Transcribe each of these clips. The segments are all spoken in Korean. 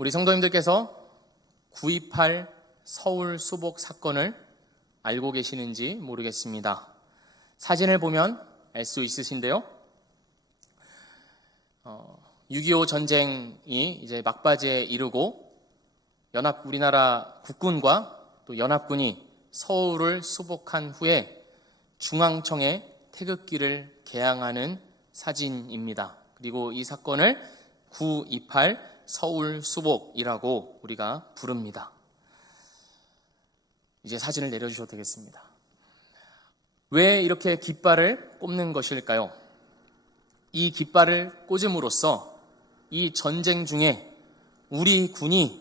우리 성도님들께서 9.28 서울 수복 사건을 알고 계시는지 모르겠습니다. 사진을 보면 알 수 있으신데요. 6.25 전쟁이 이제 막바지에 이르고 우리나라 국군과 또 연합군이 서울을 수복한 후에 중앙청에 태극기를 개양하는 사진입니다. 그리고 이 사건을 9.28 서울 수복이라고 우리가 부릅니다. 이제 사진을 내려주셔도 되겠습니다. 왜 이렇게 깃발을 꼽는 것일까요? 이 깃발을 꽂음으로써 이 전쟁 중에 우리 군이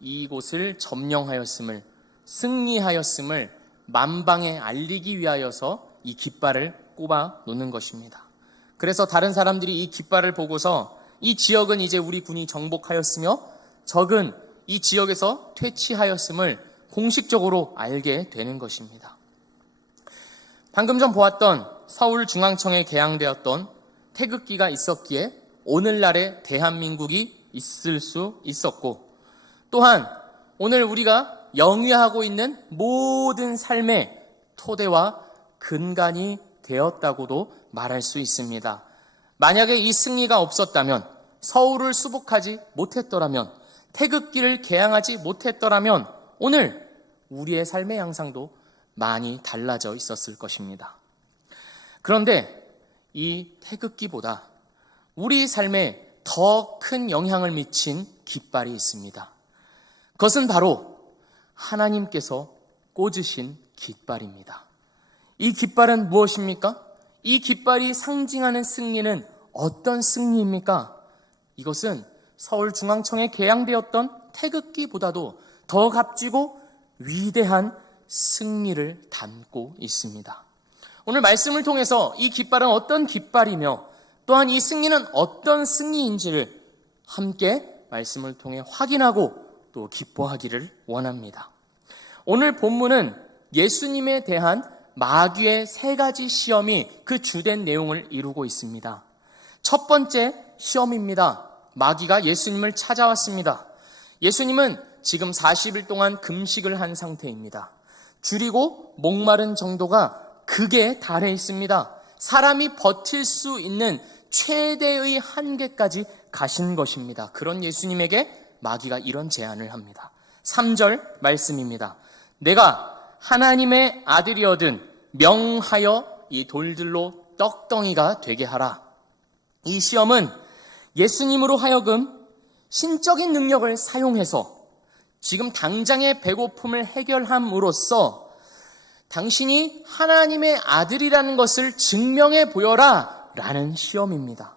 이곳을 점령하였음을, 승리하였음을 만방에 알리기 위하여서 이 깃발을 꼽아 놓는 것입니다. 그래서 다른 사람들이 이 깃발을 보고서 이 지역은 이제 우리 군이 정복하였으며 적은 이 지역에서 퇴치하였음을 공식적으로 알게 되는 것입니다. 방금 전 보았던 서울중앙청에 개양되었던 태극기가 있었기에 오늘날의 대한민국이 있을 수 있었고, 또한 오늘 우리가 영위하고 있는 모든 삶의 토대와 근간이 되었다고도 말할 수 있습니다. 만약에 이 승리가 없었다면, 서울을 수복하지 못했더라면, 태극기를 개양하지 못했더라면 오늘 우리의 삶의 양상도 많이 달라져 있었을 것입니다. 그런데 이 태극기보다 우리 삶에 더 큰 영향을 미친 깃발이 있습니다. 그것은 바로 하나님께서 꽂으신 깃발입니다. 이 깃발은 무엇입니까? 이 깃발이 상징하는 승리는 어떤 승리입니까? 이것은 서울중앙청에 개양되었던 태극기보다도 더 값지고 위대한 승리를 담고 있습니다. 오늘 말씀을 통해서 이 깃발은 어떤 깃발이며 또한 이 승리는 어떤 승리인지를 함께 말씀을 통해 확인하고 또 기뻐하기를 원합니다. 오늘 본문은 예수님에 대한 마귀의 3가지 시험이 그 주된 내용을 이루고 있습니다. 첫 번째 시험입니다. 마귀가 예수님을 찾아왔습니다. 예수님은 지금 40일 동안 금식을 한 상태입니다. 줄이고 목마른 정도가 극에 달해 있습니다. 사람이 버틸 수 있는 최대의 한계까지 가신 것입니다. 그런 예수님에게 마귀가 이런 제안을 합니다. 3절 말씀입니다. 내가 하나님의 아들이거든 명하여 이 돌들로 떡덩이가 되게 하라. 이 시험은 예수님으로 하여금 신적인 능력을 사용해서 지금 당장의 배고픔을 해결함으로써 당신이 하나님의 아들이라는 것을 증명해 보여라 라는 시험입니다.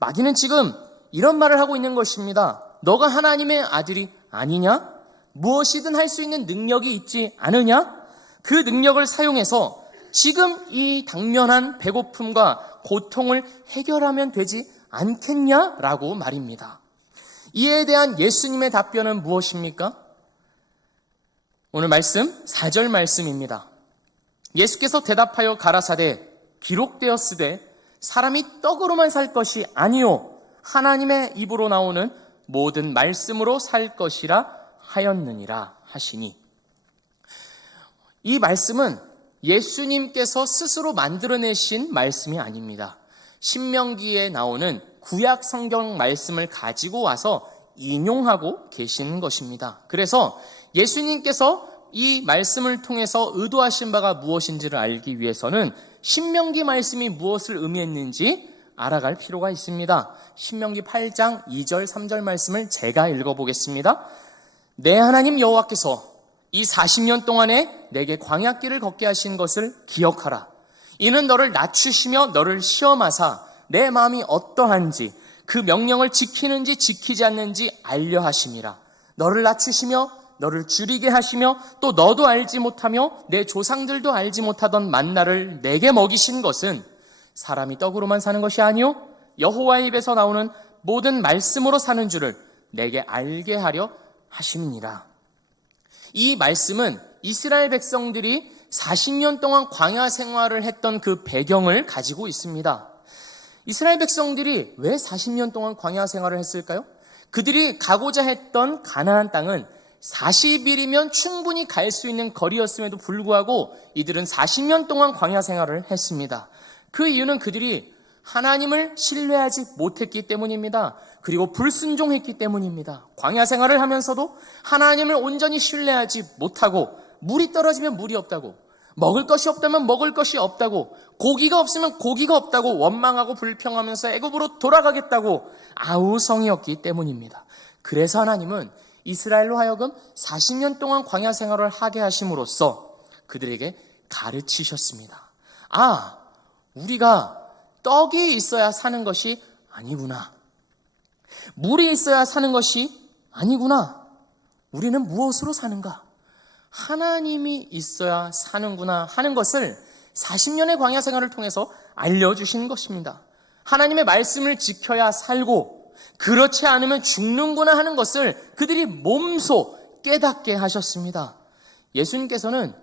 마귀는 지금 이런 말을 하고 있는 것입니다. 너가 하나님의 아들이 아니냐? 무엇이든 할 수 있는 능력이 있지 않으냐? 그 능력을 사용해서 지금 이 당면한 배고픔과 고통을 해결하면 되지 않겠냐라고 말입니다. 이에 대한 예수님의 답변은 무엇입니까? 오늘 말씀 4절 말씀입니다. 예수께서 대답하여 가라사대 기록되었으되 사람이 떡으로만 살 것이 아니요 하나님의 입으로 나오는 모든 말씀으로 살 것이라 하였느니라 하시니, 이 말씀은 예수님께서 스스로 만들어내신 말씀이 아닙니다. 신명기에 나오는 구약 성경 말씀을 가지고 와서 인용하고 계시는 것입니다. 그래서 예수님께서 이 말씀을 통해서 의도하신 바가 무엇인지를 알기 위해서는 신명기 말씀이 무엇을 의미했는지 알아갈 필요가 있습니다. 신명기 8장 2절 3절 말씀을 제가 읽어보겠습니다. 내 하나님 여호와께서 이 40년 동안에 내게 광야길을 걷게 하신 것을 기억하라. 이는 너를 낮추시며 너를 시험하사 내 마음이 어떠한지 그 명령을 지키는지 지키지 않는지 알려 하심이라. 너를 낮추시며 너를 줄이게 하시며 또 너도 알지 못하며 내 조상들도 알지 못하던 만나를 내게 먹이신 것은 사람이 떡으로만 사는 것이 아니요 여호와의 입에서 나오는 모든 말씀으로 사는 줄을 내게 알게 하려 하심이니라. 이 말씀은 이스라엘 백성들이 40년 동안 광야 생활을 했던 그 배경을 가지고 있습니다. 이스라엘 백성들이 왜 40년 동안 광야 생활을 했을까요? 그들이 가고자 했던 가나안 땅은 40일이면 충분히 갈 수 있는 거리였음에도 불구하고 이들은 40년 동안 광야 생활을 했습니다. 그 이유는 그들이 하나님을 신뢰하지 못했기 때문입니다. 그리고 불순종했기 때문입니다. 광야 생활을 하면서도 하나님을 온전히 신뢰하지 못하고, 물이 떨어지면 물이 없다고, 먹을 것이 없다면 먹을 것이 없다고, 고기가 없으면 고기가 없다고 원망하고 불평하면서 애굽으로 돌아가겠다고 아우성이었기 때문입니다. 그래서 하나님은 이스라엘로 하여금 40년 동안 광야 생활을 하게 하심으로써 그들에게 가르치셨습니다. 아, 우리가 떡이 있어야 사는 것이 아니구나. 물이 있어야 사는 것이 아니구나. 우리는 무엇으로 사는가? 하나님이 있어야 사는구나 하는 것을 40년의 광야 생활을 통해서 알려주신 것입니다. 하나님의 말씀을 지켜야 살고 그렇지 않으면 죽는구나 하는 것을 그들이 몸소 깨닫게 하셨습니다. 예수님께서는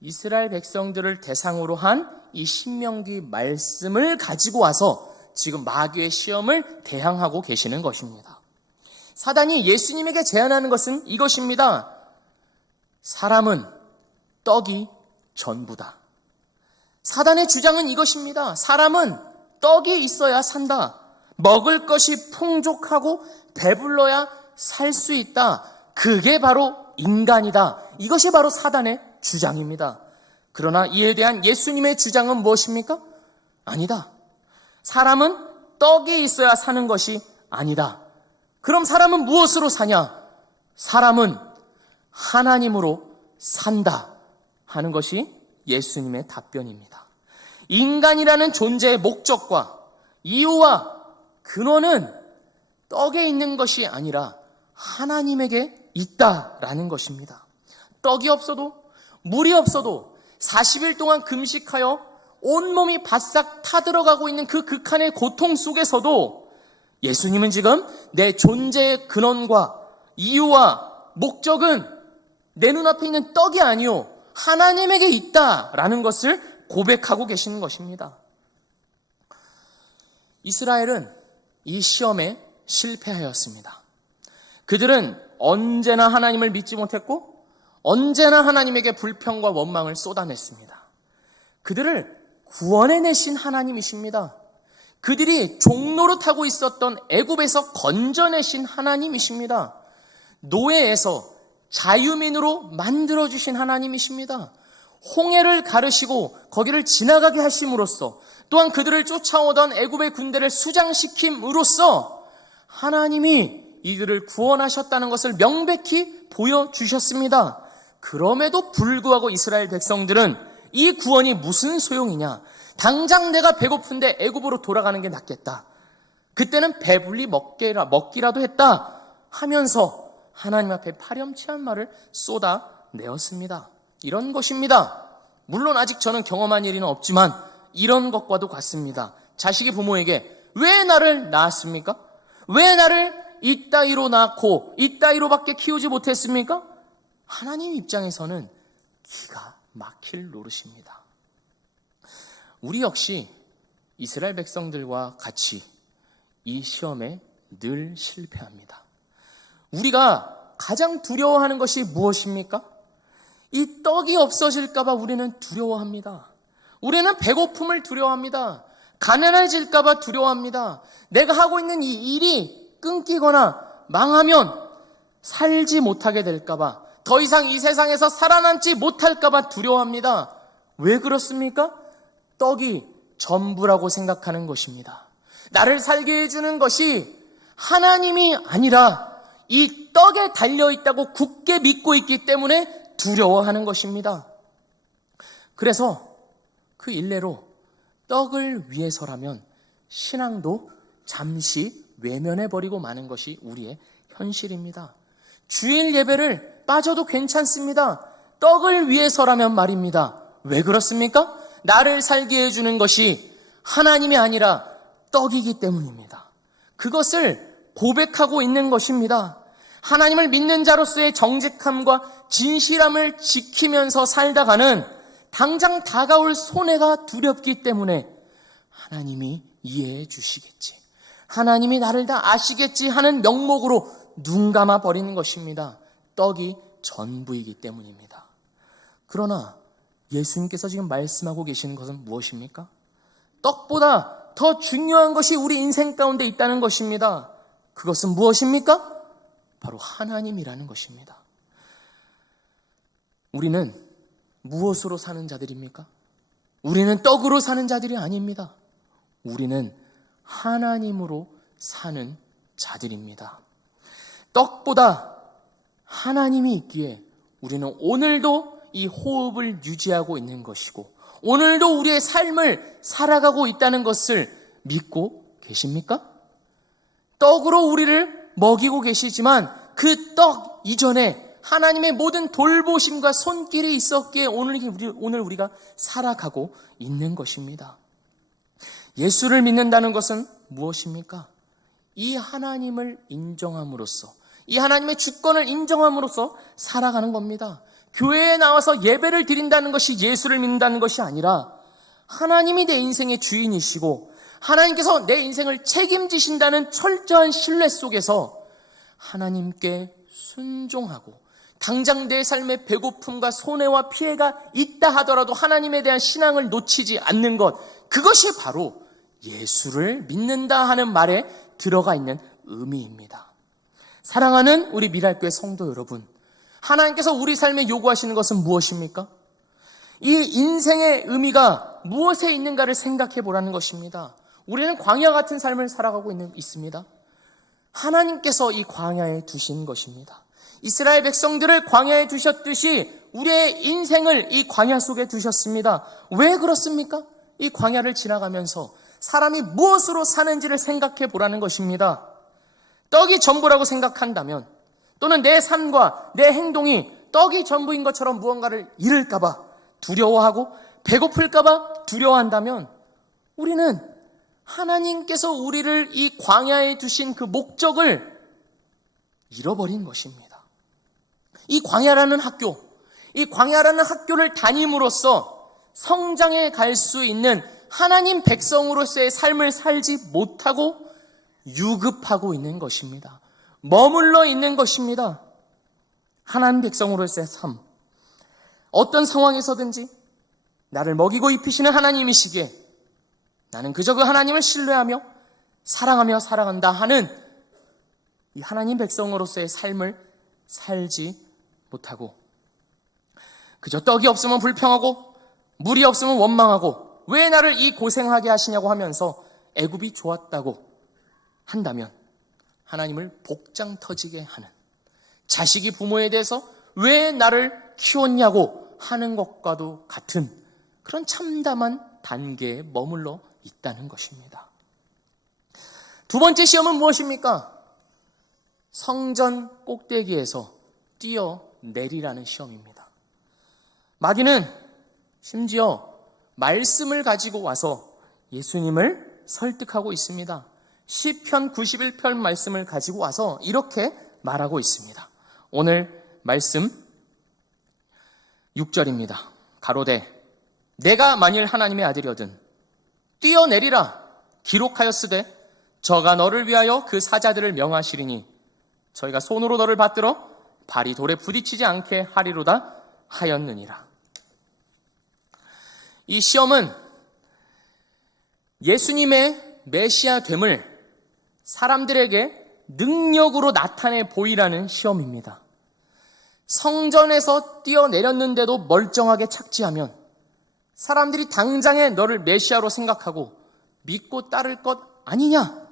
이스라엘 백성들을 대상으로 한 이 신명기 말씀을 가지고 와서 지금 마귀의 시험을 대항하고 계시는 것입니다. 사단이 예수님에게 제안하는 것은 이것입니다. 사람은 떡이 전부다. 사단의 주장은 이것입니다. 사람은 떡이 있어야 산다. 먹을 것이 풍족하고 배불러야 살 수 있다. 그게 바로 인간이다. 이것이 바로 사단의 주장입니다. 그러나 이에 대한 예수님의 주장은 무엇입니까? 아니다. 사람은 떡이 있어야 사는 것이 아니다. 그럼 사람은 무엇으로 사냐? 사람은 하나님으로 산다 하는 것이 예수님의 답변입니다. 인간이라는 존재의 목적과 이유와 근원은 떡에 있는 것이 아니라 하나님에게 있다라는 것입니다. 떡이 없어도, 물이 없어도 40일 동안 금식하여 온몸이 바싹 타들어가고 있는 그 극한의 고통 속에서도 예수님은 지금 내 존재의 근원과 이유와 목적은 내 눈앞에 있는 떡이 아니요 하나님에게 있다라는 것을 고백하고 계시는 것입니다. 이스라엘은 이 시험에 실패하였습니다. 그들은 언제나 하나님을 믿지 못했고 언제나 하나님에게 불평과 원망을 쏟아냈습니다. 그들을 구원해내신 하나님이십니다. 그들이 종노릇하고 있었던 애굽에서 건져내신 하나님이십니다. 노예에서 자유민으로 만들어주신 하나님이십니다. 홍해를 가르시고 거기를 지나가게 하심으로써 또한 그들을 쫓아오던 애굽의 군대를 수장시킴으로써 하나님이 이들을 구원하셨다는 것을 명백히 보여주셨습니다. 그럼에도 불구하고 이스라엘 백성들은 이 구원이 무슨 소용이냐? 당장 내가 배고픈데 애굽으로 돌아가는 게 낫겠다. 그때는 배불리 먹기라도 했다 하면서 하나님 앞에 파렴치한 말을 쏟아내었습니다. 이런 것입니다. 물론 아직 저는 경험한 일은 없지만 이런 것과도 같습니다. 자식이 부모에게 왜 나를 낳았습니까? 왜 나를 이따위로 낳고 이따위로밖에 키우지 못했습니까? 하나님 입장에서는 기가 막힐 노릇입니다. 우리 역시 이스라엘 백성들과 같이 이 시험에 늘 실패합니다. 우리가 가장 두려워하는 것이 무엇입니까? 이 떡이 없어질까 봐 우리는 두려워합니다. 우리는 배고픔을 두려워합니다. 가난해질까 봐 두려워합니다. 내가 하고 있는 이 일이 끊기거나 망하면 살지 못하게 될까 봐, 더 이상 이 세상에서 살아남지 못할까 봐 두려워합니다. 왜 그렇습니까? 떡이 전부라고 생각하는 것입니다. 나를 살게 해주는 것이 하나님이 아니라 이 떡에 달려있다고 굳게 믿고 있기 때문에 두려워하는 것입니다. 그래서 그 일례로 떡을 위해서라면 신앙도 잠시 외면해버리고 마는 것이 우리의 현실입니다. 주일 예배를 빠져도 괜찮습니다. 떡을 위해서라면 말입니다. 왜 그렇습니까? 나를 살게 해주는 것이 하나님이 아니라 떡이기 때문입니다. 그것을 고백하고 있는 것입니다. 하나님을 믿는 자로서의 정직함과 진실함을 지키면서 살다가는 당장 다가올 손해가 두렵기 때문에 하나님이 이해해 주시겠지, 하나님이 나를 다 아시겠지 하는 명목으로 눈 감아 버리는 것입니다. 떡이 전부이기 때문입니다. 그러나 예수님께서 지금 말씀하고 계시는 것은 무엇입니까? 떡보다 더 중요한 것이 우리 인생 가운데 있다는 것입니다. 그것은 무엇입니까? 바로 하나님이라는 것입니다. 우리는 무엇으로 사는 자들입니까? 우리는 떡으로 사는 자들이 아닙니다. 우리는 하나님으로 사는 자들입니다. 떡보다 하나님이 있기에 우리는 오늘도 이 호흡을 유지하고 있는 것이고 오늘도 우리의 삶을 살아가고 있다는 것을 믿고 계십니까? 떡으로 우리를 먹이고 계시지만 그 떡 이전에 하나님의 모든 돌보심과 손길이 있었기에 오늘 우리가 살아가고 있는 것입니다. 예수를 믿는다는 것은 무엇입니까? 이 하나님을 인정함으로써, 이 하나님의 주권을 인정함으로써 살아가는 겁니다. 교회에 나와서 예배를 드린다는 것이 예수를 믿는다는 것이 아니라 하나님이 내 인생의 주인이시고 하나님께서 내 인생을 책임지신다는 철저한 신뢰 속에서 하나님께 순종하고 당장 내 삶의 배고픔과 손해와 피해가 있다 하더라도 하나님에 대한 신앙을 놓치지 않는 것, 그것이 바로 예수를 믿는다 하는 말에 들어가 있는 의미입니다. 사랑하는 우리 미랄교회 성도 여러분, 하나님께서 우리 삶에 요구하시는 것은 무엇입니까? 이 인생의 의미가 무엇에 있는가를 생각해 보라는 것입니다. 우리는 광야 같은 삶을 살아가고 있습니다. 하나님께서 이 광야에 두신 것입니다. 이스라엘 백성들을 광야에 두셨듯이 우리의 인생을 이 광야 속에 두셨습니다. 왜 그렇습니까? 이 광야를 지나가면서 사람이 무엇으로 사는지를 생각해 보라는 것입니다. 떡이 전부라고 생각한다면 또는 내 삶과 내 행동이 떡이 전부인 것처럼 무언가를 잃을까 봐 두려워하고 배고플까 봐 두려워한다면 우리는 하나님께서 우리를 이 광야에 두신 그 목적을 잃어버린 것입니다. 이 광야라는 학교, 이 광야라는 학교를 다님으로써 성장해 갈 수 있는 하나님 백성으로서의 삶을 살지 못하고 유급하고 있는 것입니다. 머물러 있는 것입니다. 하나님 백성으로서의 삶, 어떤 상황에서든지 나를 먹이고 입히시는 하나님이시기에 나는 그저 그 하나님을 신뢰하며 사랑하며 살아간다 하는 이 하나님 백성으로서의 삶을 살지 못하고 그저 떡이 없으면 불평하고 물이 없으면 원망하고 왜 나를 이 고생하게 하시냐고 하면서 애굽이 좋았다고 한다면 하나님을 복장 터지게 하는, 자식이 부모에 대해서 왜 나를 키웠냐고 하는 것과도 같은 그런 참담한 단계에 머물러 있다는 것입니다. 두 번째 시험은 무엇입니까? 성전 꼭대기에서 뛰어내리라는 시험입니다. 마귀는 심지어 말씀을 가지고 와서 예수님을 설득하고 있습니다. 시편 91편 말씀을 가지고 와서 이렇게 말하고 있습니다. 오늘 말씀 6절입니다. 가로되 내가 만일 하나님의 아들이거든 뛰어내리라 기록하였으되 저가 너를 위하여 그 사자들을 명하시리니 저희가 손으로 너를 받들어 발이 돌에 부딪히지 않게 하리로다 하였느니라. 이 시험은 예수님의 메시아됨을 사람들에게 능력으로 나타내 보이라는 시험입니다. 성전에서 뛰어내렸는데도 멀쩡하게 착지하면 사람들이 당장에 너를 메시아로 생각하고 믿고 따를 것 아니냐?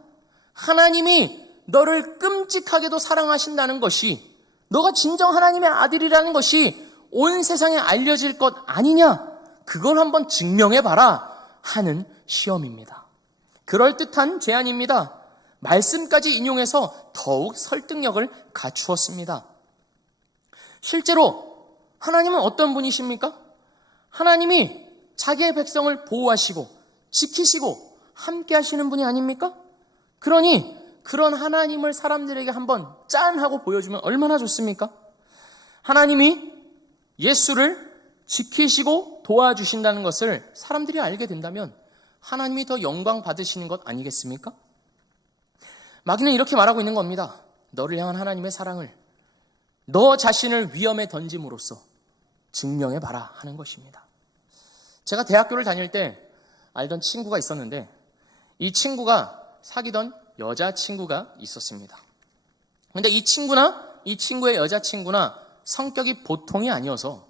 하나님이 너를 끔찍하게도 사랑하신다는 것이, 너가 진정 하나님의 아들이라는 것이 온 세상에 알려질 것 아니냐? 그걸 한번 증명해봐라 하는 시험입니다. 그럴듯한 제안입니다. 말씀까지 인용해서 더욱 설득력을 갖추었습니다. 실제로 하나님은 어떤 분이십니까? 하나님이 자기의 백성을 보호하시고 지키시고 함께 하시는 분이 아닙니까? 그러니 그런 하나님을 사람들에게 한번 짠 하고 보여주면 얼마나 좋습니까? 하나님이 예수를 지키시고 도와주신다는 것을 사람들이 알게 된다면 하나님이 더 영광 받으시는 것 아니겠습니까? 마귀는 이렇게 말하고 있는 겁니다. 너를 향한 하나님의 사랑을 너 자신을 위험에 던짐으로써 증명해봐라 하는 것입니다. 제가 대학교를 다닐 때 알던 친구가 있었는데 이 친구가 사귀던 여자친구가 있었습니다. 근데 이 친구의 여자친구나 성격이 보통이 아니어서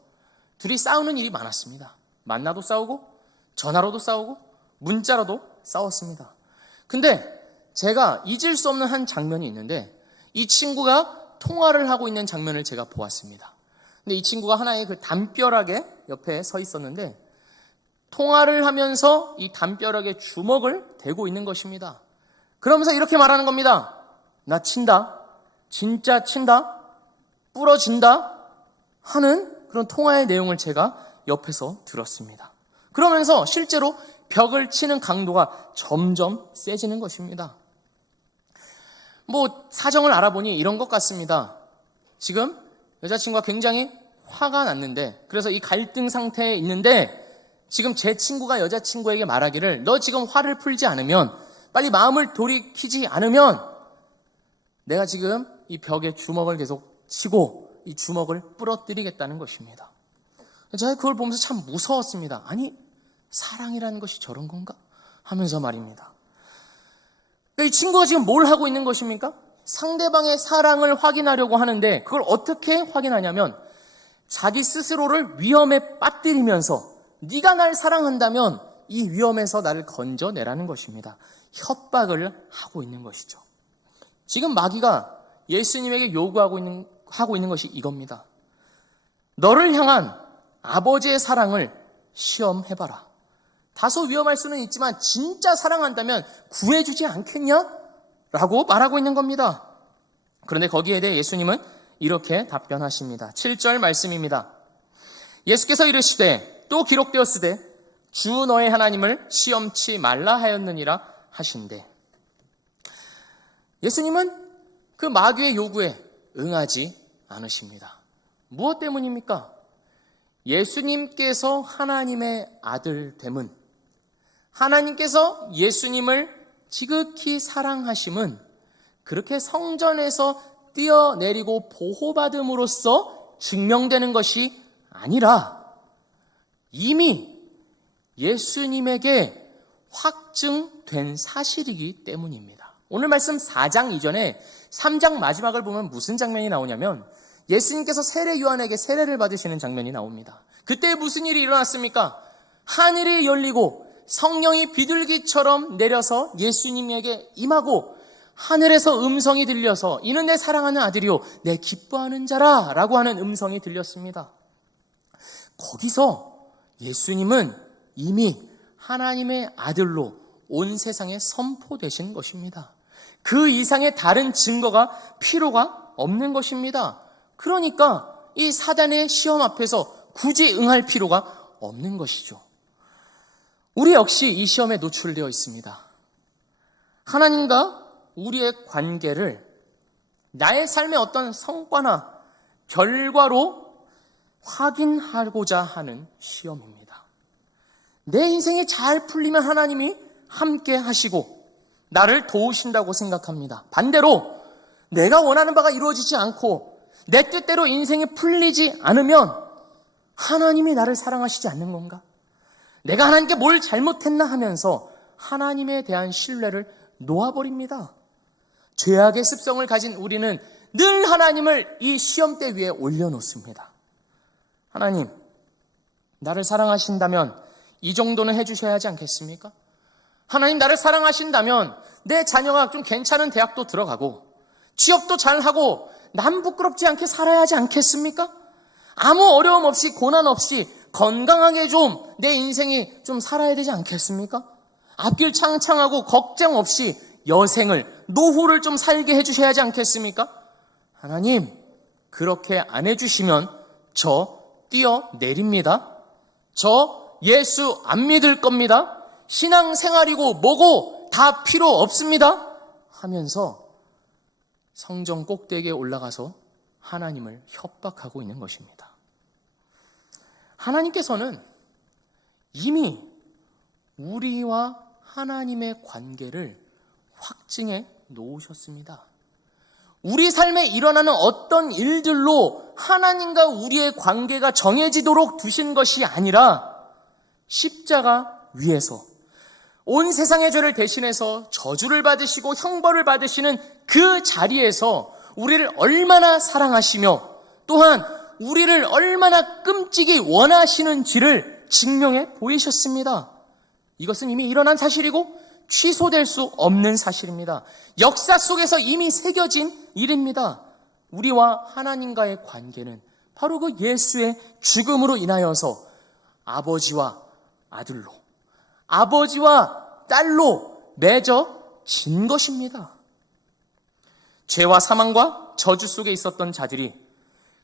둘이 싸우는 일이 많았습니다. 만나도 싸우고 전화로도 싸우고 문자로도 싸웠습니다. 근데 제가 잊을 수 없는 한 장면이 있는데 이 친구가 통화를 하고 있는 장면을 제가 보았습니다. 근데 이 친구가 하나의 그 담벼락에 옆에 서 있었는데 통화를 하면서 이 담벼락에 주먹을 대고 있는 것입니다. 그러면서 이렇게 말하는 겁니다. 나 친다. 진짜 친다. 부러진다. 하는 그런 통화의 내용을 제가 옆에서 들었습니다. 그러면서 실제로 벽을 치는 강도가 점점 세지는 것입니다. 사정을 알아보니 이런 것 같습니다. 지금 여자친구가 굉장히 화가 났는데 그래서 이 갈등 상태에 있는데 지금 제 친구가 여자친구에게 말하기를 너 지금 화를 풀지 않으면 빨리 마음을 돌이키지 않으면 내가 지금 이 벽에 주먹을 계속 치고 이 주먹을 부러뜨리겠다는 것입니다. 제가 그걸 보면서 참 무서웠습니다. 아니 사랑이라는 것이 저런 건가? 하면서 말입니다. 이 친구가 지금 뭘 하고 있는 것입니까? 상대방의 사랑을 확인하려고 하는데 그걸 어떻게 확인하냐면 자기 스스로를 위험에 빠뜨리면서 네가 날 사랑한다면 이 위험에서 나를 건져내라는 것입니다. 협박을 하고 있는 것이죠. 지금 마귀가 예수님에게 요구하고 있는 것이 이겁니다. 너를 향한 아버지의 사랑을 시험해봐라. 다소 위험할 수는 있지만 진짜 사랑한다면 구해주지 않겠냐? 라고 말하고 있는 겁니다. 그런데 거기에 대해 예수님은 이렇게 답변하십니다. 7절 말씀입니다. 예수께서 이르시되 또 기록되었으되 주 너의 하나님을 시험치 말라 하였느니라 하신대. 예수님은 그 마귀의 요구에 응하지 않으십니다. 무엇 때문입니까? 예수님께서 하나님의 아들됨은, 하나님께서 예수님을 지극히 사랑하심은 그렇게 성전에서 뛰어내리고 보호받음으로써 증명되는 것이 아니라 이미 예수님에게 확증된 사실이기 때문입니다. 오늘 말씀 4장 이전에 3장 마지막을 보면 무슨 장면이 나오냐면 예수님께서 세례 요한에게 세례를 받으시는 장면이 나옵니다. 그때 무슨 일이 일어났습니까? 하늘이 열리고 성령이 비둘기처럼 내려서 예수님에게 임하고 하늘에서 음성이 들려서 이는 내 사랑하는 아들이요 내 기뻐하는 자라 라고 하는 음성이 들렸습니다. 거기서 예수님은 이미 하나님의 아들로 온 세상에 선포되신 것입니다. 그 이상의 다른 증거가 필요가 없는 것입니다. 그러니까 이 사단의 시험 앞에서 굳이 응할 필요가 없는 것이죠. 우리 역시 이 시험에 노출되어 있습니다. 하나님과 우리의 관계를 나의 삶의 어떤 성과나 결과로 확인하고자 하는 시험입니다. 내 인생이 잘 풀리면 하나님이 함께 하시고 나를 도우신다고 생각합니다. 반대로 내가 원하는 바가 이루어지지 않고 내 뜻대로 인생이 풀리지 않으면 하나님이 나를 사랑하시지 않는 건가? 내가 하나님께 뭘 잘못했나 하면서 하나님에 대한 신뢰를 놓아버립니다. 죄악의 습성을 가진 우리는 늘 하나님을 이 시험대 위에 올려놓습니다. 하나님, 나를 사랑하신다면 이 정도는 해주셔야 하지 않겠습니까? 하나님, 나를 사랑하신다면 내 자녀가 좀 괜찮은 대학도 들어가고 취업도 잘하고 남 부끄럽지 않게 살아야 하지 않겠습니까? 아무 어려움 없이 고난 없이 건강하게 좀 내 인생이 좀 살아야 되지 않겠습니까? 앞길 창창하고 걱정 없이 여생을, 노후를 좀 살게 해주셔야 하지 않겠습니까? 하나님, 그렇게 안 해주시면 저 뛰어내립니다. 저 예수 안 믿을 겁니다. 신앙생활이고 뭐고 다 필요 없습니다. 하면서 성전 꼭대기에 올라가서 하나님을 협박하고 있는 것입니다. 하나님께서는 이미 우리와 하나님의 관계를 확증해 놓으셨습니다. 우리 삶에 일어나는 어떤 일들로 하나님과 우리의 관계가 정해지도록 두신 것이 아니라 십자가 위에서 온 세상의 죄를 대신해서 저주를 받으시고 형벌을 받으시는 그 자리에서 우리를 얼마나 사랑하시며 또한 우리를 얼마나 끔찍이 원하시는지를 증명해 보이셨습니다. 이것은 이미 일어난 사실이고 취소될 수 없는 사실입니다. 역사 속에서 이미 새겨진 일입니다. 우리와 하나님과의 관계는 바로 그 예수의 죽음으로 인하여서 아버지와 아들로, 아버지와 딸로 맺어진 것입니다. 죄와 사망과 저주 속에 있었던 자들이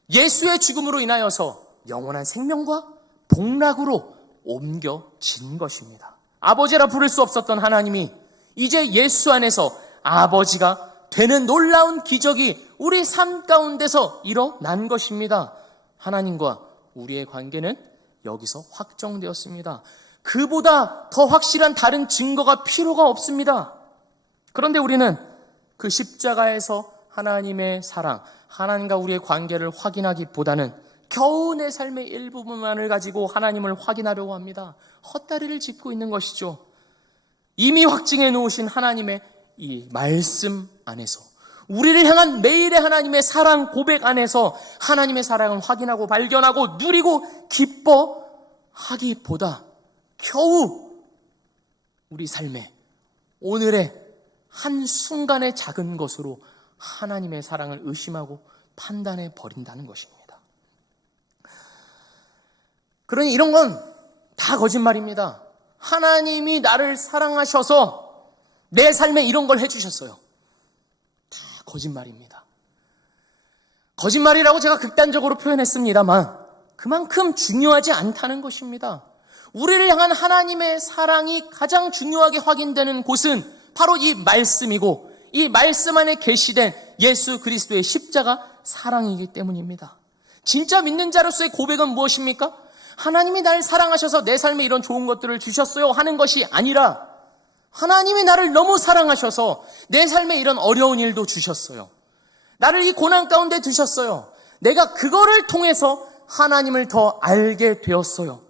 예수의 죽음으로 인하여서 영원한 생명과 복락으로 옮겨진 것입니다. 아버지라 부를 수 없었던 하나님이 이제 예수 안에서 아버지가 되는 놀라운 기적이 우리 삶 가운데서 일어난 것입니다. 하나님과 우리의 관계는 여기서 확정되었습니다. 그보다 더 확실한 다른 증거가 필요가 없습니다. 그런데 우리는 그 십자가에서 하나님의 사랑, 하나님과 우리의 관계를 확인하기보다는 겨우 내 삶의 일부분만을 가지고 하나님을 확인하려고 합니다. 헛다리를 짚고 있는 것이죠. 이미 확증해 놓으신 하나님의 이 말씀 안에서, 우리를 향한 매일의 하나님의 사랑 고백 안에서 하나님의 사랑을 확인하고 발견하고 누리고 기뻐하기보다 겨우 우리 삶의 오늘의 한순간의 작은 것으로 하나님의 사랑을 의심하고 판단해 버린다는 것입니다. 그러니 이런 건 다 거짓말입니다. 하나님이 나를 사랑하셔서 내 삶에 이런 걸 해주셨어요. 다 거짓말입니다. 거짓말이라고 제가 극단적으로 표현했습니다만 그만큼 중요하지 않다는 것입니다. 우리를 향한 하나님의 사랑이 가장 중요하게 확인되는 곳은 바로 이 말씀이고 이 말씀 안에 계시된 예수 그리스도의 십자가 사랑이기 때문입니다. 진짜 믿는 자로서의 고백은 무엇입니까? 하나님이 나를 사랑하셔서 내 삶에 이런 좋은 것들을 주셨어요 하는 것이 아니라 하나님이 나를 너무 사랑하셔서 내 삶에 이런 어려운 일도 주셨어요. 나를 이 고난 가운데 두셨어요. 내가 그거를 통해서 하나님을 더 알게 되었어요.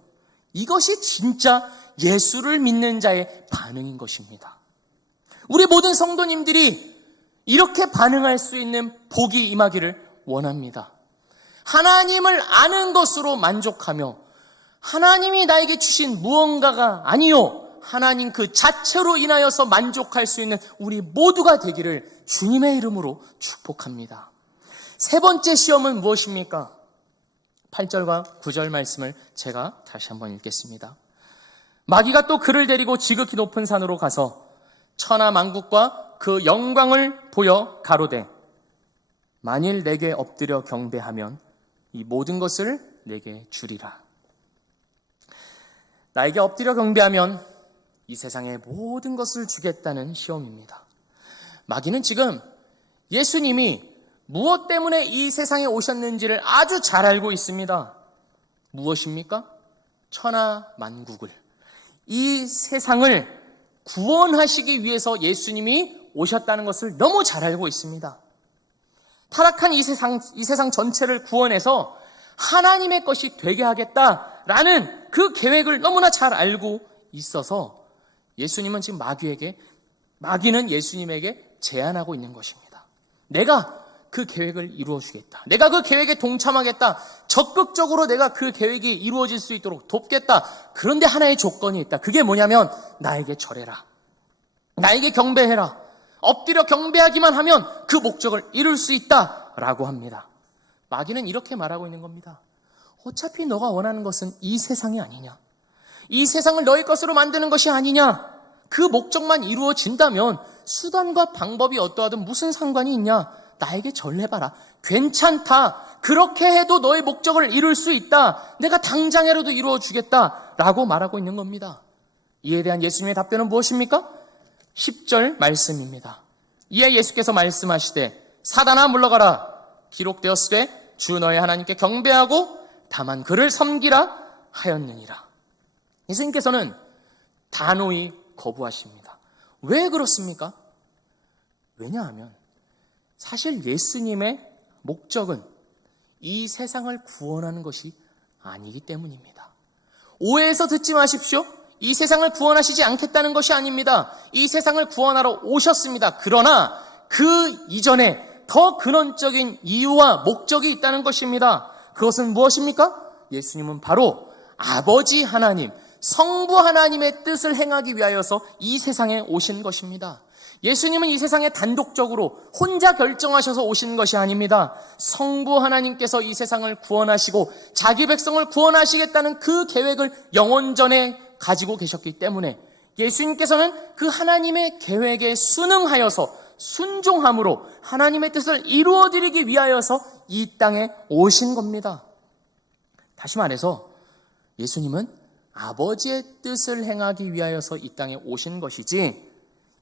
이것이 진짜 예수를 믿는 자의 반응인 것입니다. 우리 모든 성도님들이 이렇게 반응할 수 있는 복이 임하기를 원합니다. 하나님을 아는 것으로 만족하며 하나님이 나에게 주신 무언가가 아니요 하나님 그 자체로 인하여서 만족할 수 있는 우리 모두가 되기를 주님의 이름으로 축복합니다. 세 번째 시험은 무엇입니까? 8절과 9절 말씀을 제가 다시 한번 읽겠습니다. 마귀가 또 그를 데리고 지극히 높은 산으로 가서 천하 만국과 그 영광을 보여 가로되 만일 내게 엎드려 경배하면 이 모든 것을 내게 주리라. 나에게 엎드려 경배하면 이 세상의 모든 것을 주겠다는 시험입니다. 마귀는 지금 예수님이 무엇 때문에 이 세상에 오셨는지를 아주 잘 알고 있습니다. 무엇입니까? 천하 만국을, 이 세상을 구원하시기 위해서 예수님이 오셨다는 것을 너무 잘 알고 있습니다. 타락한 이 세상 전체를 구원해서 하나님의 것이 되게 하겠다라는 그 계획을 너무나 잘 알고 있어서 예수님은 지금 마귀는 예수님에게 제안하고 있는 것입니다. 내가 그 계획을 이루어주겠다. 내가 그 계획에 동참하겠다. 적극적으로 내가 그 계획이 이루어질 수 있도록 돕겠다. 그런데 하나의 조건이 있다. 그게 뭐냐면 나에게 절해라. 나에게 경배해라. 엎드려 경배하기만 하면 그 목적을 이룰 수 있다라고 합니다. 마귀는 이렇게 말하고 있는 겁니다. 어차피 너가 원하는 것은 이 세상이 아니냐. 이 세상을 너의 것으로 만드는 것이 아니냐. 그 목적만 이루어진다면 수단과 방법이 어떠하든 무슨 상관이 있냐. 나에게 절해봐라. 괜찮다. 그렇게 해도 너의 목적을 이룰 수 있다. 내가 당장이라도 이루어주겠다라고 말하고 있는 겁니다. 이에 대한 예수님의 답변은 무엇입니까? 10절 말씀입니다. 이에 예수께서 말씀하시되 사단아 물러가라. 기록되었으되 주 너의 하나님께 경배하고 다만 그를 섬기라 하였느니라. 예수님께서는 단호히 거부하십니다. 왜 그렇습니까? 왜냐하면 사실 예수님의 목적은 이 세상을 구원하는 것이 아니기 때문입니다. 오해해서 듣지 마십시오. 이 세상을 구원하시지 않겠다는 것이 아닙니다. 이 세상을 구원하러 오셨습니다. 그러나 그 이전에 더 근원적인 이유와 목적이 있다는 것입니다. 그것은 무엇입니까? 예수님은 바로 아버지 하나님, 성부 하나님의 뜻을 행하기 위하여서 이 세상에 오신 것입니다. 예수님은 이 세상에 단독적으로 혼자 결정하셔서 오신 것이 아닙니다. 성부 하나님께서 이 세상을 구원하시고 자기 백성을 구원하시겠다는 그 계획을 영원전에 가지고 계셨기 때문에 예수님께서는 그 하나님의 계획에 순응하여서 순종함으로 하나님의 뜻을 이루어드리기 위하여서 이 땅에 오신 겁니다. 다시 말해서 예수님은 아버지의 뜻을 행하기 위하여서 이 땅에 오신 것이지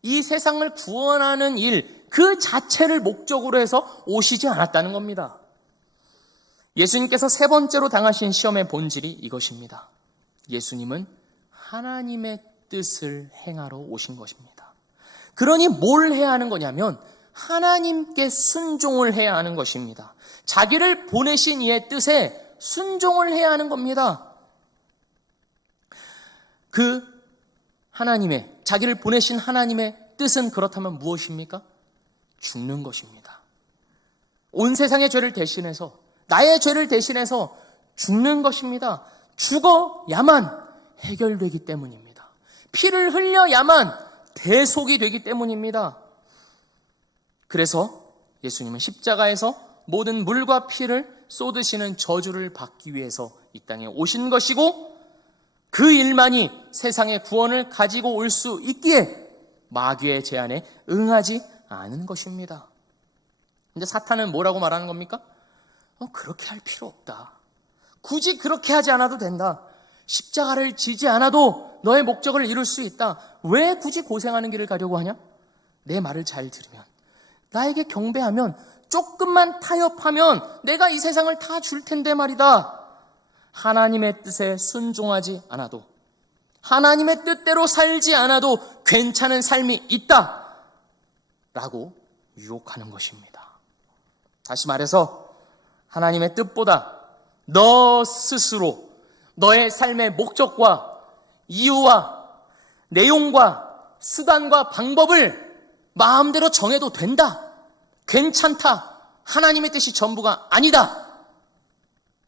이 세상을 구원하는 일 그 자체를 목적으로 해서 오시지 않았다는 겁니다. 예수님께서 세 번째로 당하신 시험의 본질이 이것입니다. 예수님은 하나님의 뜻을 행하러 오신 것입니다. 그러니 뭘 해야 하는 거냐면 하나님께 순종을 해야 하는 것입니다. 자기를 보내신 이의 뜻에 순종을 해야 하는 겁니다. 그 하나님의, 자기를 보내신 하나님의 뜻은 그렇다면 무엇입니까? 죽는 것입니다. 온 세상의 죄를 대신해서, 나의 죄를 대신해서 죽는 것입니다. 죽어야만 해결되기 때문입니다. 피를 흘려야만 대속이 되기 때문입니다. 그래서 예수님은 십자가에서 모든 물과 피를 쏟으시는 저주를 받기 위해서 이 땅에 오신 것이고 그 일만이 세상의 구원을 가지고 올 수 있기에 마귀의 제안에 응하지 않은 것입니다. 근데 사탄은 뭐라고 말하는 겁니까? 그렇게 할 필요 없다. 굳이 그렇게 하지 않아도 된다. 십자가를 지지 않아도 너의 목적을 이룰 수 있다. 왜 굳이 고생하는 길을 가려고 하냐? 내 말을 잘 들으면, 나에게 경배하면, 조금만 타협하면 내가 이 세상을 다 줄 텐데 말이다. 하나님의 뜻에 순종하지 않아도, 하나님의 뜻대로 살지 않아도 괜찮은 삶이 있다 라고 유혹하는 것입니다. 다시 말해서 하나님의 뜻보다 너 스스로 너의 삶의 목적과 이유와 내용과 수단과 방법을 마음대로 정해도 된다, 괜찮다, 하나님의 뜻이 전부가 아니다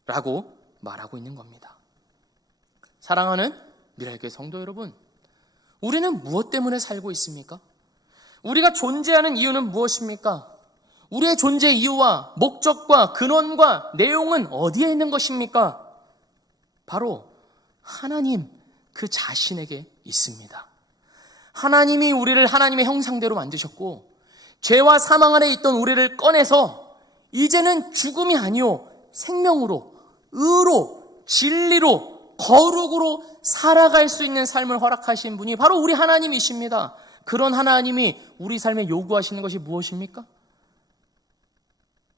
라고 말하고 있는 겁니다. 사랑하는 미랄교회 성도 여러분, 우리는 무엇 때문에 살고 있습니까? 우리가 존재하는 이유는 무엇입니까? 우리의 존재 이유와 목적과 근원과 내용은 어디에 있는 것입니까? 바로 하나님 그 자신에게 있습니다. 하나님이 우리를 하나님의 형상대로 만드셨고 죄와 사망 안에 있던 우리를 꺼내서 이제는 죽음이 아니요 생명으로, 의로, 진리로, 거룩으로 살아갈 수 있는 삶을 허락하신 분이 바로 우리 하나님이십니다. 그런 하나님이 우리 삶에 요구하시는 것이 무엇입니까?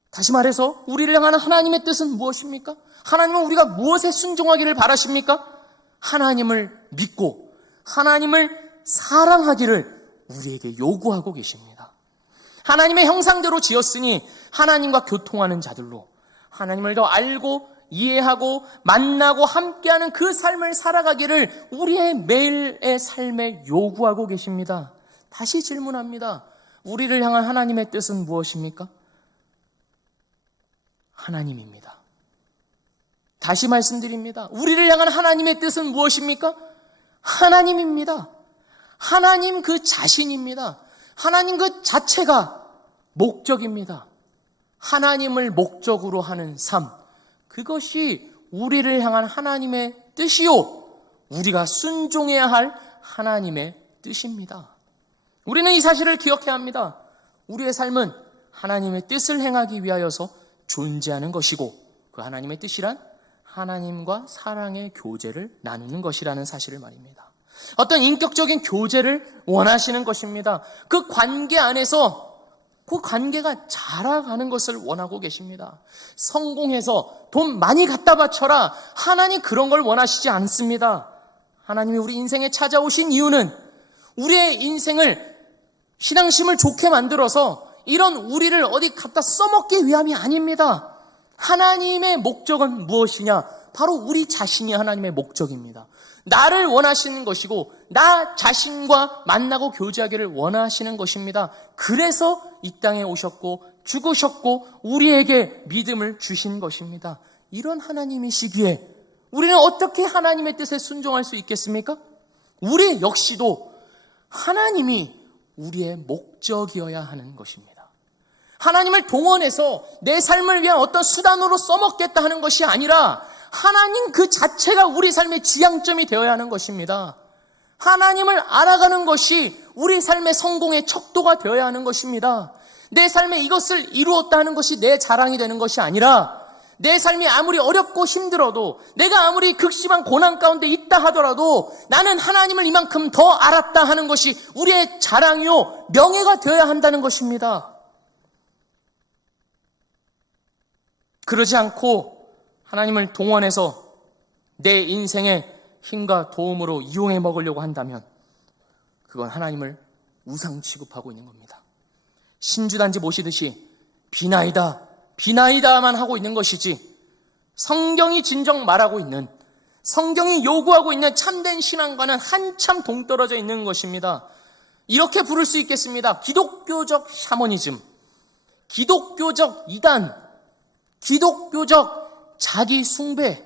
다시 말해서 우리를 향하는 하나님의 뜻은 무엇입니까? 하나님은 우리가 무엇에 순종하기를 바라십니까? 하나님을 믿고 하나님을 사랑하기를 우리에게 요구하고 계십니다. 하나님의 형상대로 지었으니 하나님과 교통하는 자들로 하나님을 더 알고 이해하고 만나고 함께하는 그 삶을 살아가기를 우리의 매일의 삶에 요구하고 계십니다. 다시 질문합니다. 우리를 향한 하나님의 뜻은 무엇입니까? 하나님입니다. 다시 말씀드립니다. 우리를 향한 하나님의 뜻은 무엇입니까? 하나님입니다. 하나님 그 자신입니다. 하나님 그 자체가 목적입니다. 하나님을 목적으로 하는 삶, 그것이 우리를 향한 하나님의 뜻이요, 우리가 순종해야 할 하나님의 뜻입니다. 우리는 이 사실을 기억해야 합니다. 우리의 삶은 하나님의 뜻을 행하기 위하여서 존재하는 것이고 그 하나님의 뜻이란 하나님과 사랑의 교제를 나누는 것이라는 사실을 말입니다. 어떤 인격적인 교제를 원하시는 것입니다. 그 관계 안에서 그 관계가 자라가는 것을 원하고 계십니다. 성공해서 돈 많이 갖다 바쳐라, 하나님 그런 걸 원하시지 않습니다. 하나님이 우리 인생에 찾아오신 이유는 우리의 인생을 신앙심을 좋게 만들어서 이런 우리를 어디 갖다 써먹기 위함이 아닙니다. 하나님의 목적은 무엇이냐? 바로 우리 자신이 하나님의 목적입니다. 나를 원하시는 것이고 나 자신과 만나고 교제하기를 원하시는 것입니다. 그래서 이 땅에 오셨고 죽으셨고 우리에게 믿음을 주신 것입니다. 이런 하나님이시기에 우리는 어떻게 하나님의 뜻에 순종할 수 있겠습니까? 우리 역시도 하나님이 우리의 목적이어야 하는 것입니다. 하나님을 동원해서 내 삶을 위한 어떤 수단으로 써먹겠다 하는 것이 아니라 하나님 그 자체가 우리 삶의 지향점이 되어야 하는 것입니다. 하나님을 알아가는 것이 우리 삶의 성공의 척도가 되어야 하는 것입니다. 내 삶에 이것을 이루었다 하는 것이 내 자랑이 되는 것이 아니라 내 삶이 아무리 어렵고 힘들어도 내가 아무리 극심한 고난 가운데 있다 하더라도 나는 하나님을 이만큼 더 알았다 하는 것이 우리의 자랑이요 명예가 되어야 한다는 것입니다. 그러지 않고 하나님을 동원해서 내 인생의 힘과 도움으로 이용해 먹으려고 한다면 그건 하나님을 우상 취급하고 있는 겁니다. 신주단지 모시듯이 비나이다 비나이다만 하고 있는 것이지 성경이 진정 말하고 있는, 성경이 요구하고 있는 참된 신앙과는 한참 동떨어져 있는 것입니다. 이렇게 부를 수 있겠습니다. 기독교적 샤머니즘, 기독교적 이단, 기독교적 자기 숭배.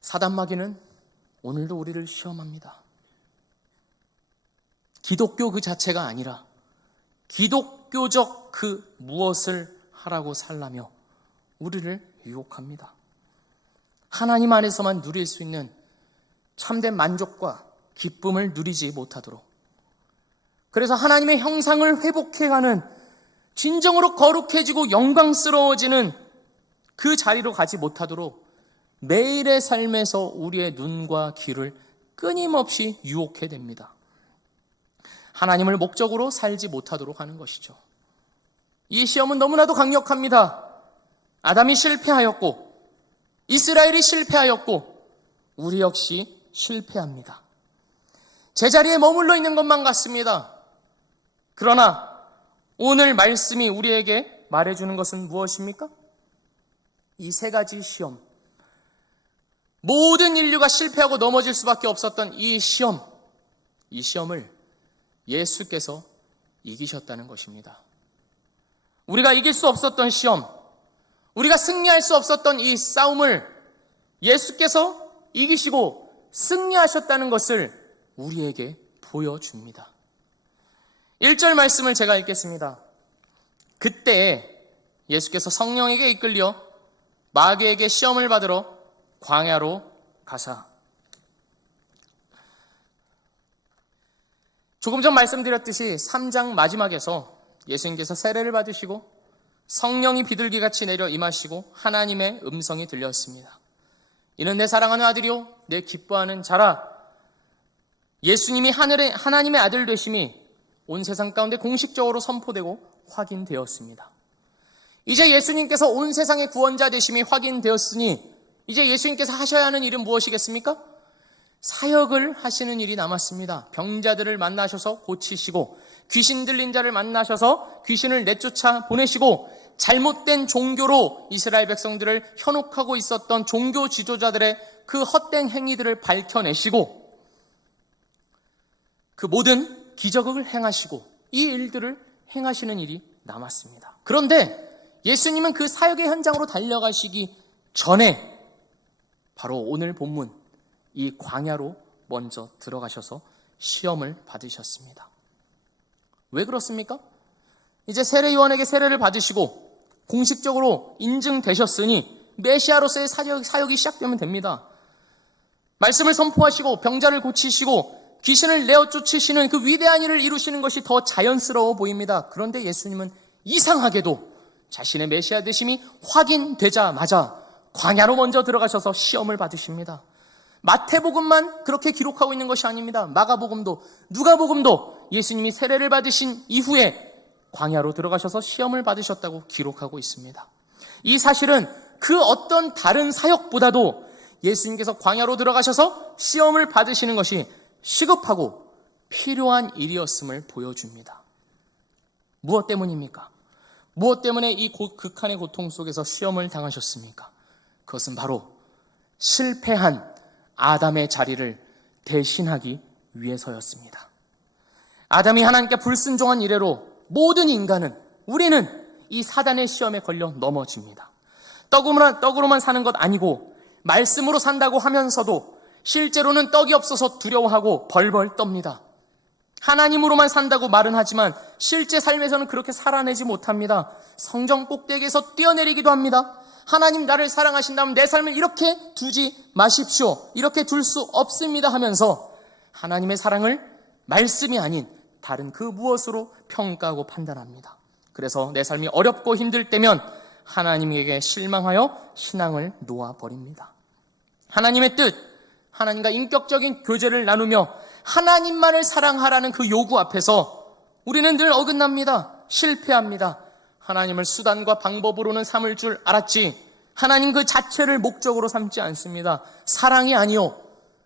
사단마귀는 오늘도 우리를 시험합니다. 기독교 그 자체가 아니라 기독교적 그 무엇을 하라고 살라며 우리를 유혹합니다. 하나님 안에서만 누릴 수 있는 참된 만족과 기쁨을 누리지 못하도록, 그래서 하나님의 형상을 회복해가는 진정으로 거룩해지고 영광스러워지는 그 자리로 가지 못하도록 매일의 삶에서 우리의 눈과 귀를 끊임없이 유혹해 댑니다. 하나님을 목적으로 살지 못하도록 하는 것이죠. 이 시험은 너무나도 강력합니다. 아담이 실패하였고 이스라엘이 실패하였고 우리 역시 실패합니다. 제자리에 머물러 있는 것만 같습니다. 그러나 오늘 말씀이 우리에게 말해주는 것은 무엇입니까? 이 세 가지 시험, 모든 인류가 실패하고 넘어질 수밖에 없었던 이 시험을 예수께서 이기셨다는 것입니다. 우리가 이길 수 없었던 시험, 우리가 승리할 수 없었던 이 싸움을 예수께서 이기시고 승리하셨다는 것을 우리에게 보여줍니다. 1절 말씀을 제가 읽겠습니다. 그때 예수께서 성령에게 이끌려 마귀에게 시험을 받으러 광야로 가사. 조금 전 말씀드렸듯이 3장 마지막에서 예수님께서 세례를 받으시고 성령이 비둘기같이 내려 임하시고 하나님의 음성이 들렸습니다. 이는 내 사랑하는 아들이요 내 기뻐하는 자라. 예수님이 하나님의 아들 되심이 온 세상 가운데 공식적으로 선포되고 확인되었습니다. 이제 예수님께서 온 세상의 구원자 되심이 확인되었으니 이제 예수님께서 하셔야 하는 일은 무엇이겠습니까? 사역을 하시는 일이 남았습니다. 병자들을 만나셔서 고치시고 귀신 들린 자를 만나셔서 귀신을 내쫓아 보내시고 잘못된 종교로 이스라엘 백성들을 현혹하고 있었던 종교 지도자들의 그 헛된 행위들을 밝혀내시고 그 모든 기적을 행하시고 이 일들을 행하시는 일이 남았습니다. 그런데 예수님은 그 사역의 현장으로 달려가시기 전에 바로 오늘 본문 이 광야로 먼저 들어가셔서 시험을 받으셨습니다. 왜 그렇습니까? 이제 세례 요한에게 세례를 받으시고 공식적으로 인증되셨으니 메시아로서의 사역이 시작되면 됩니다. 말씀을 선포하시고 병자를 고치시고 귀신을 내어 쫓으시는 그 위대한 일을 이루시는 것이 더 자연스러워 보입니다. 그런데 예수님은 이상하게도 자신의 메시아 되심이 확인되자마자 광야로 먼저 들어가셔서 시험을 받으십니다. 마태복음만 그렇게 기록하고 있는 것이 아닙니다. 마가복음도 누가복음도 예수님이 세례를 받으신 이후에 광야로 들어가셔서 시험을 받으셨다고 기록하고 있습니다. 이 사실은 그 어떤 다른 사역보다도 예수님께서 광야로 들어가셔서 시험을 받으시는 것이 시급하고 필요한 일이었음을 보여줍니다. 무엇 때문입니까? 무엇 때문에 이 극한의 고통 속에서 시험을 당하셨습니까? 그것은 바로 실패한 아담의 자리를 대신하기 위해서였습니다. 아담이 하나님께 불순종한 이래로 모든 인간은, 우리는 이 사단의 시험에 걸려 넘어집니다. 떡으로만 사는 것 아니고 말씀으로 산다고 하면서도 실제로는 떡이 없어서 두려워하고 벌벌 떱니다. 하나님으로만 산다고 말은 하지만 실제 삶에서는 그렇게 살아내지 못합니다. 성전 꼭대기에서 뛰어내리기도 합니다. 하나님 나를 사랑하신다면 내 삶을 이렇게 두지 마십시오. 이렇게 둘 수 없습니다 하면서 하나님의 사랑을 말씀이 아닌 다른 그 무엇으로 평가하고 판단합니다. 그래서 내 삶이 어렵고 힘들 때면 하나님에게 실망하여 신앙을 놓아버립니다. 하나님의 뜻, 하나님과 인격적인 교제를 나누며 하나님만을 사랑하라는 그 요구 앞에서 우리는 늘 어긋납니다. 실패합니다. 하나님을 수단과 방법으로는 삼을 줄 알았지 하나님 그 자체를 목적으로 삼지 않습니다. 사랑이 아니요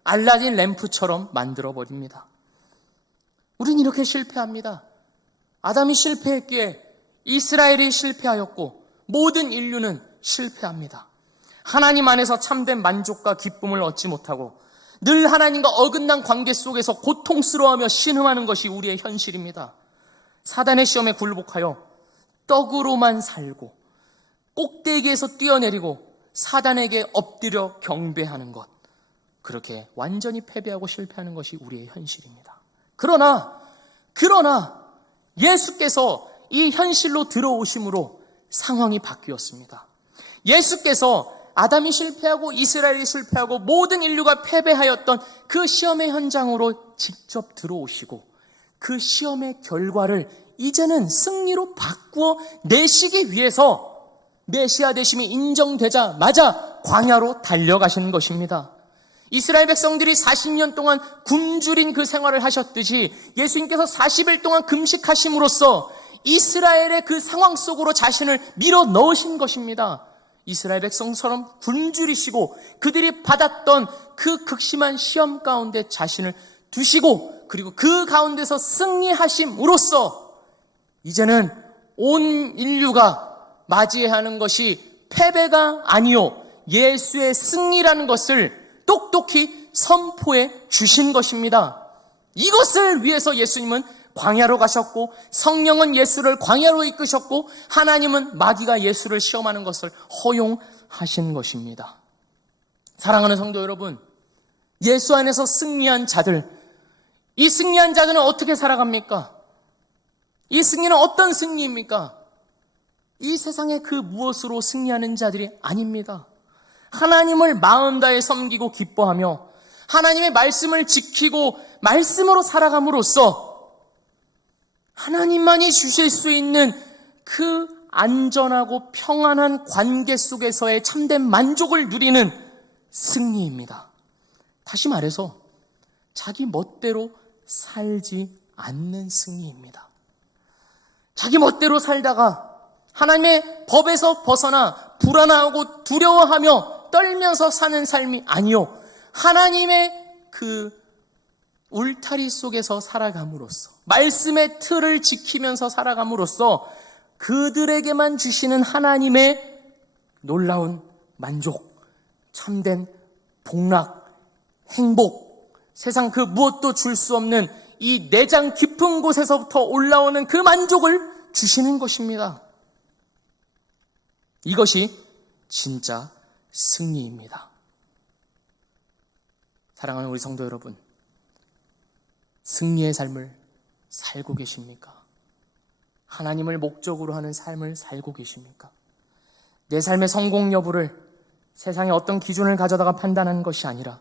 알라딘 램프처럼 만들어버립니다. 우린 이렇게 실패합니다. 아담이 실패했기에 이스라엘이 실패하였고 모든 인류는 실패합니다. 하나님 안에서 참된 만족과 기쁨을 얻지 못하고 늘 하나님과 어긋난 관계 속에서 고통스러워하며 신음하는 것이 우리의 현실입니다. 사단의 시험에 굴복하여 떡으로만 살고 꼭대기에서 뛰어내리고 사단에게 엎드려 경배하는 것, 그렇게 완전히 패배하고 실패하는 것이 우리의 현실입니다. 그러나 예수께서 이 현실로 들어오심으로 상황이 바뀌었습니다. 예수께서 아담이 실패하고 이스라엘이 실패하고 모든 인류가 패배하였던 그 시험의 현장으로 직접 들어오시고 그 시험의 결과를 이제는 승리로 바꾸어 내시기 위해서 메시아 되심이 인정되자마자 광야로 달려가신 것입니다. 이스라엘 백성들이 40년 동안 굶주린 그 생활을 하셨듯이 예수님께서 40일 동안 금식하심으로써 이스라엘의 그 상황 속으로 자신을 밀어 넣으신 것입니다. 이스라엘 백성처럼 굶주리시고 그들이 받았던 그 극심한 시험 가운데 자신을 두시고 그리고 그 가운데서 승리하심으로써 이제는 온 인류가 맞이해야 하는 것이 패배가 아니요 예수의 승리라는 것을 똑똑히 선포해 주신 것입니다. 이것을 위해서 예수님은 광야로 가셨고 성령은 예수를 광야로 이끄셨고 하나님은 마귀가 예수를 시험하는 것을 허용하신 것입니다. 사랑하는 성도 여러분, 예수 안에서 승리한 자들, 이 승리한 자들은 어떻게 살아갑니까? 이 승리는 어떤 승리입니까? 이 세상의 그 무엇으로 승리하는 자들이 아닙니다. 하나님을 마음 다해 섬기고 기뻐하며 하나님의 말씀을 지키고 말씀으로 살아감으로써 하나님만이 주실 수 있는 그 안전하고 평안한 관계 속에서의 참된 만족을 누리는 승리입니다. 다시 말해서 자기 멋대로 살지 않는 승리입니다. 자기 멋대로 살다가 하나님의 법에서 벗어나 불안하고 두려워하며 떨면서 사는 삶이 아니요 하나님의 그 울타리 속에서 살아감으로써 말씀의 틀을 지키면서 살아감으로써 그들에게만 주시는 하나님의 놀라운 만족, 참된 복락, 행복, 세상 그 무엇도 줄 수 없는 이 내장 깊은 곳에서부터 올라오는 그 만족을 주시는 것입니다. 이것이 진짜 승리입니다. 사랑하는 우리 성도 여러분, 승리의 삶을 살고 계십니까? 하나님을 목적으로 하는 삶을 살고 계십니까? 내 삶의 성공 여부를 세상의 어떤 기준을 가져다가 판단하는 것이 아니라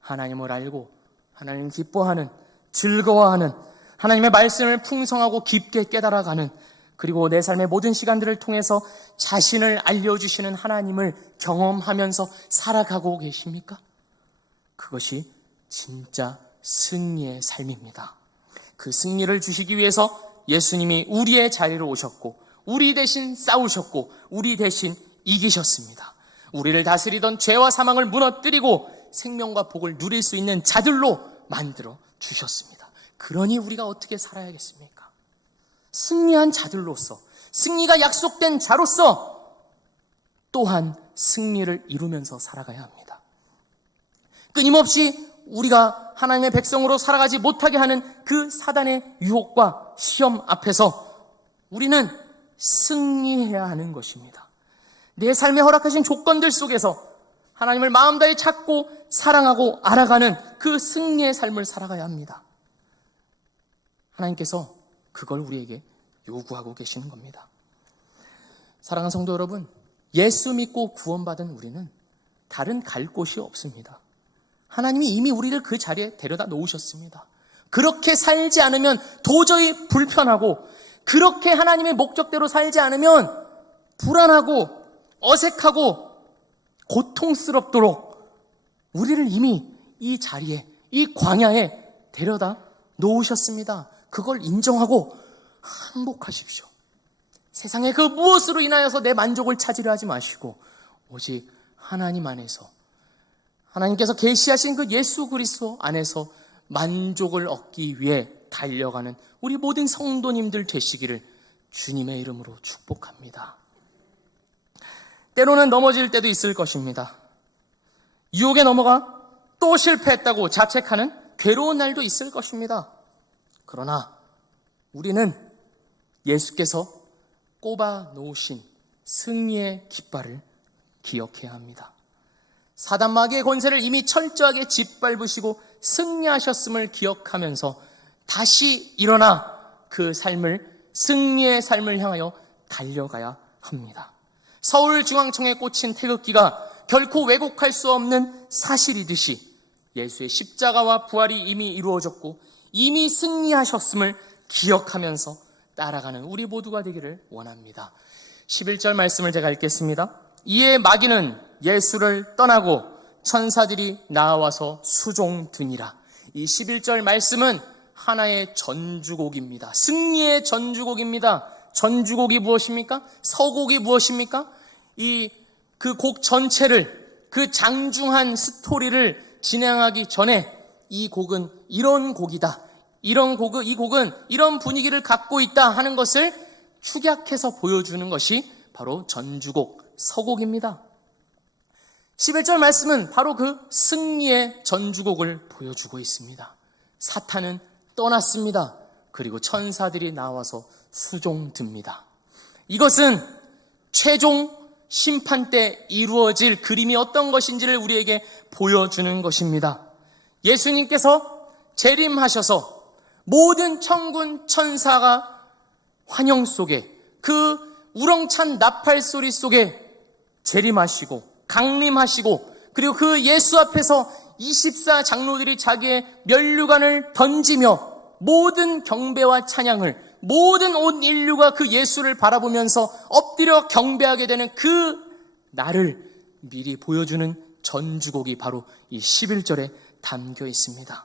하나님을 알고 하나님 기뻐하는, 즐거워하는, 하나님의 말씀을 풍성하고 깊게 깨달아가는, 그리고 내 삶의 모든 시간들을 통해서 자신을 알려주시는 하나님을 경험하면서 살아가고 계십니까? 그것이 진짜 승리의 삶입니다. 그 승리를 주시기 위해서 예수님이 우리의 자리로 오셨고 우리 대신 싸우셨고 우리 대신 이기셨습니다. 우리를 다스리던 죄와 사망을 무너뜨리고 생명과 복을 누릴 수 있는 자들로 만들어 주셨습니다. 그러니 우리가 어떻게 살아야겠습니까? 승리한 자들로서, 승리가 약속된 자로서 또한 승리를 이루면서 살아가야 합니다. 끊임없이 우리가 하나님의 백성으로 살아가지 못하게 하는 그 사단의 유혹과 시험 앞에서 우리는 승리해야 하는 것입니다. 내 삶에 허락하신 조건들 속에서 하나님을 마음 다해 찾고 사랑하고 알아가는 그 승리의 삶을 살아가야 합니다. 하나님께서 그걸 우리에게 요구하고 계시는 겁니다. 사랑하는 성도 여러분, 예수 믿고 구원받은 우리는 다른 갈 곳이 없습니다. 하나님이 이미 우리를 그 자리에 데려다 놓으셨습니다. 그렇게 살지 않으면 도저히 불편하고, 그렇게 하나님의 목적대로 살지 않으면 불안하고 어색하고 고통스럽도록 우리를 이미 이 자리에, 이 광야에 데려다 놓으셨습니다. 그걸 인정하고 항복하십시오. 세상의 그 무엇으로 인하여서 내 만족을 찾으려 하지 마시고 오직 하나님 안에서, 하나님께서 계시하신 그 예수 그리스도 안에서 만족을 얻기 위해 달려가는 우리 모든 성도님들 되시기를 주님의 이름으로 축복합니다. 때로는 넘어질 때도 있을 것입니다. 유혹에 넘어가 또 실패했다고 자책하는 괴로운 날도 있을 것입니다. 그러나 우리는 예수께서 꼽아 놓으신 승리의 깃발을 기억해야 합니다. 사단 마귀의 권세를 이미 철저하게 짓밟으시고 승리하셨음을 기억하면서 다시 일어나 그 삶을, 승리의 삶을 향하여 달려가야 합니다. 서울중앙청에 꽂힌 태극기가 결코 왜곡할 수 없는 사실이듯이 예수의 십자가와 부활이 이미 이루어졌고 이미 승리하셨음을 기억하면서 따라가는 우리 모두가 되기를 원합니다. 11절 말씀을 제가 읽겠습니다. 이에 마귀는 예수를 떠나고 천사들이 나와서 수종드니라. 이 11절 말씀은 하나의 전주곡입니다. 승리의 전주곡입니다. 전주곡이 무엇입니까? 서곡이 무엇입니까? 그 곡 전체를, 그 장중한 스토리를 진행하기 전에 이 곡은 이런 곡이다, 이 곡은 이런 분위기를 갖고 있다 하는 것을 축약해서 보여주는 것이 바로 전주곡, 서곡입니다. 11절 말씀은 바로 그 승리의 전주곡을 보여주고 있습니다. 사탄은 떠났습니다. 그리고 천사들이 나와서 수종듭니다. 이것은 최종 심판 때 이루어질 그림이 어떤 것인지를 우리에게 보여주는 것입니다. 예수님께서 재림하셔서 모든 천군 천사가 환영 속에, 그 우렁찬 나팔 소리 속에 재림하시고 강림하시고, 그리고 그 예수 앞에서 24 장로들이 자기의 면류관을 던지며 모든 경배와 찬양을, 모든 온 인류가 그 예수를 바라보면서 엎드려 경배하게 되는 그 날을 미리 보여주는 전주곡이 바로 이 11절에 담겨 있습니다.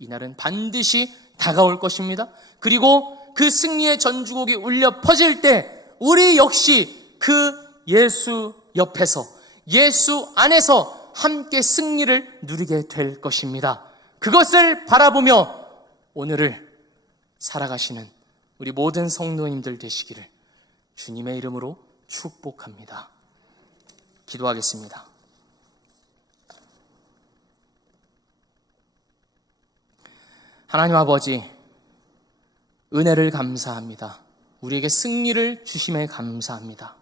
이 날은 반드시 다가올 것입니다. 그리고 그 승리의 전주곡이 울려 퍼질 때 우리 역시 그 예수 옆에서, 예수 안에서 함께 승리를 누리게 될 것입니다. 그것을 바라보며 오늘을 살아가시는 우리 모든 성도님들 되시기를 주님의 이름으로 축복합니다. 기도하겠습니다. 하나님 아버지, 은혜를 감사합니다. 우리에게 승리를 주심에 감사합니다.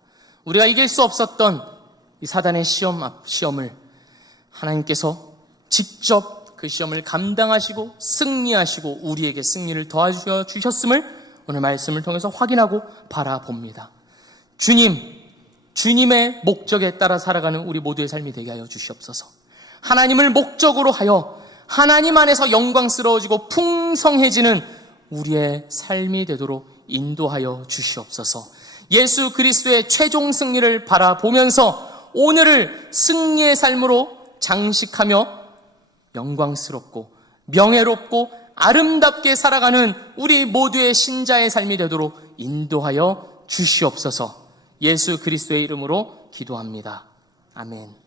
우리가 이길 수 없었던 이 사단의 시험을 하나님께서 직접 그 시험을 감당하시고 승리하시고 우리에게 승리를 더하여 주셨음을 오늘 말씀을 통해서 확인하고 바라봅니다. 주님의 목적에 따라 살아가는 우리 모두의 삶이 되게 하여 주시옵소서. 하나님을 목적으로 하여 하나님 안에서 영광스러워지고 풍성해지는 우리의 삶이 되도록 인도하여 주시옵소서. 예수 그리스도의 최종 승리를 바라보면서 오늘을 승리의 삶으로 장식하며 영광스럽고 명예롭고 아름답게 살아가는 우리 모두의 신자의 삶이 되도록 인도하여 주시옵소서. 예수 그리스도의 이름으로 기도합니다. 아멘.